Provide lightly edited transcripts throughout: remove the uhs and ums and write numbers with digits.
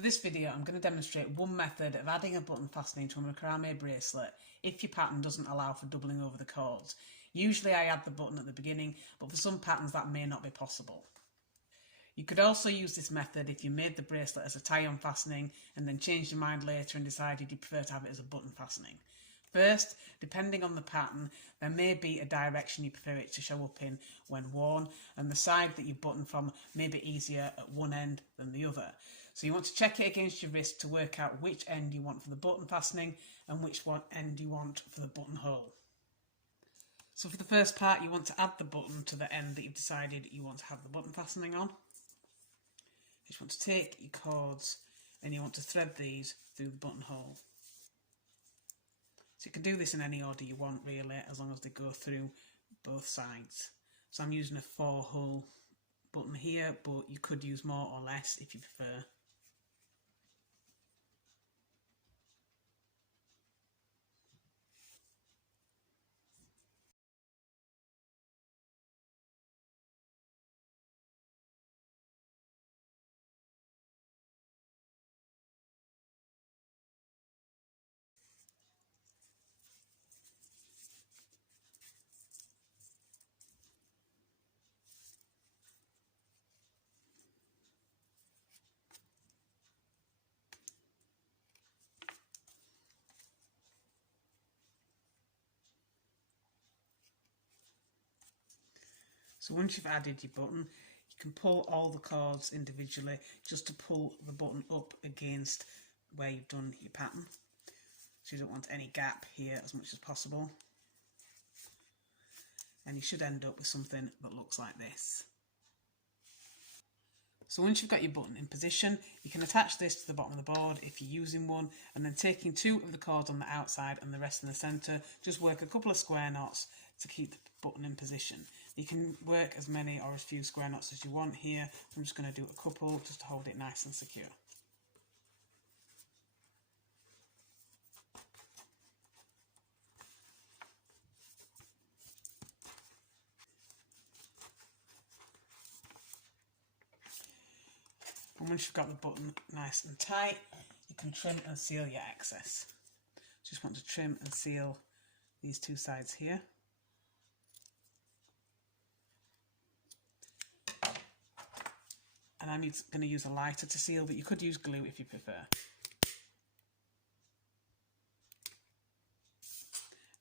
For this video, I'm going to demonstrate one method of adding a button fastening to a macrame bracelet if your pattern doesn't allow for doubling over the cords. Usually I add the button at the beginning, but for some patterns that may not be possible. You could also use this method if you made the bracelet as a tie-on fastening and then changed your mind later and decided you prefer to have it as a button fastening. First, depending on the pattern, there may be a direction you prefer it to show up in when worn, and the side that you button from may be easier at one end than the other. So you want to check it against your wrist to work out which end you want for the button fastening and which one end you want for the buttonhole. So for the first part, you want to add the button to the end that you've decided you want to have the button fastening on. You just want to take your cords and you want to thread these through the buttonhole. So you can do this in any order you want really, as long as they go through both sides. So I'm using a 4-hole button here, but you could use more or less if you prefer. So once you've added your button, you can pull all the cords individually just to pull the button up against where you've done your pattern. So you don't want any gap here as much as possible. And you should end up with something that looks like this. So once you've got your button in position, you can attach this to the bottom of the board if you're using one, and then taking 2 of the cords on the outside and the rest in the centre, just work a couple of square knots to keep the button in position. You can work as many or as few square knots as you want here. I'm just going to do a couple just to hold it nice and secure. And once you've got the button nice and tight, you can trim and seal your excess. Just want to trim and seal these 2 sides here. And I'm going to use a lighter to seal, but you could use glue if you prefer.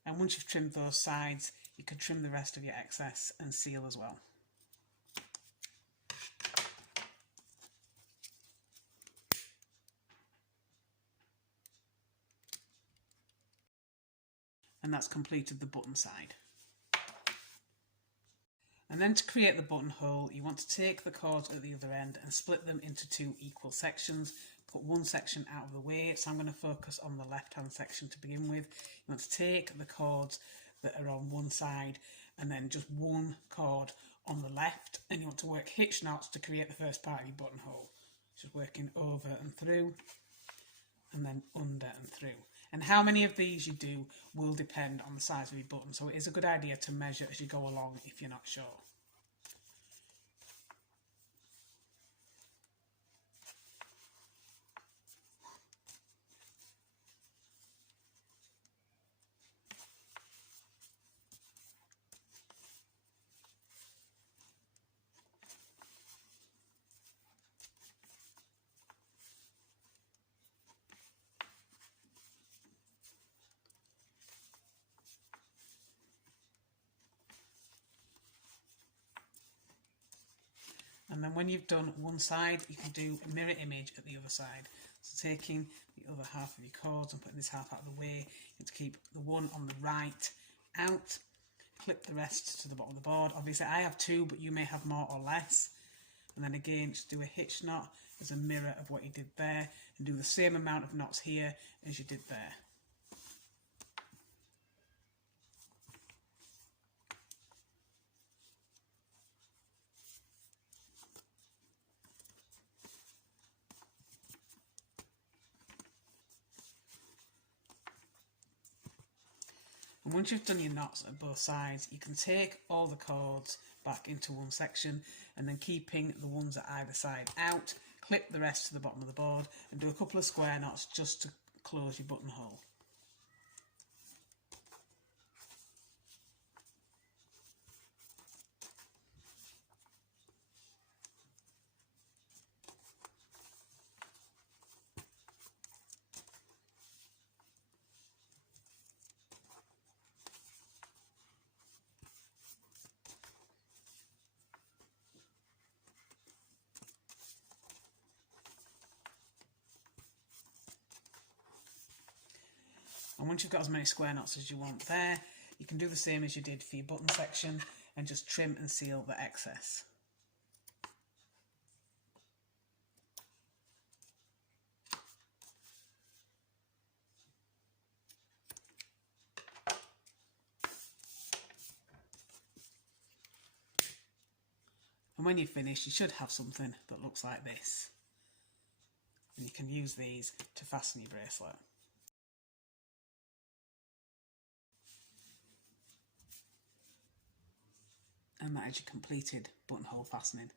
And once you've trimmed those sides, you can trim the rest of your excess and seal as well. And that's completed the button side. And then to create the buttonhole, you want to take the cords at the other end and split them into 2 equal sections. Put one section out of the way, so I'm going to focus on the left hand section to begin with. You want to take the cords that are on one side and then just one cord on the left, and you want to work hitch knots to create the first part of your buttonhole. Just working over and through and then under and through. And how many of these you do will depend on the size of your button, so it is a good idea to measure as you go along if you're not sure. And then when you've done one side, you can do a mirror image at the other side. So taking the other half of your cords and putting this half out of the way, you have to keep the one on the right out, clip the rest to the bottom of the board. Obviously I have 2, but you may have more or less. And then again, just do a hitch knot as a mirror of what you did there, and do the same amount of knots here as you did there. And once you've done your knots at both sides, you can take all the cords back into one section, and then keeping the ones at either side out, clip the rest to the bottom of the board and do a couple of square knots just to close your buttonhole. And once you've got as many square knots as you want there, you can do the same as you did for your button section and just trim and seal the excess. And when you've finished, you should have something that looks like this. And you can use these to fasten your bracelet. And that is your completed buttonhole fastening.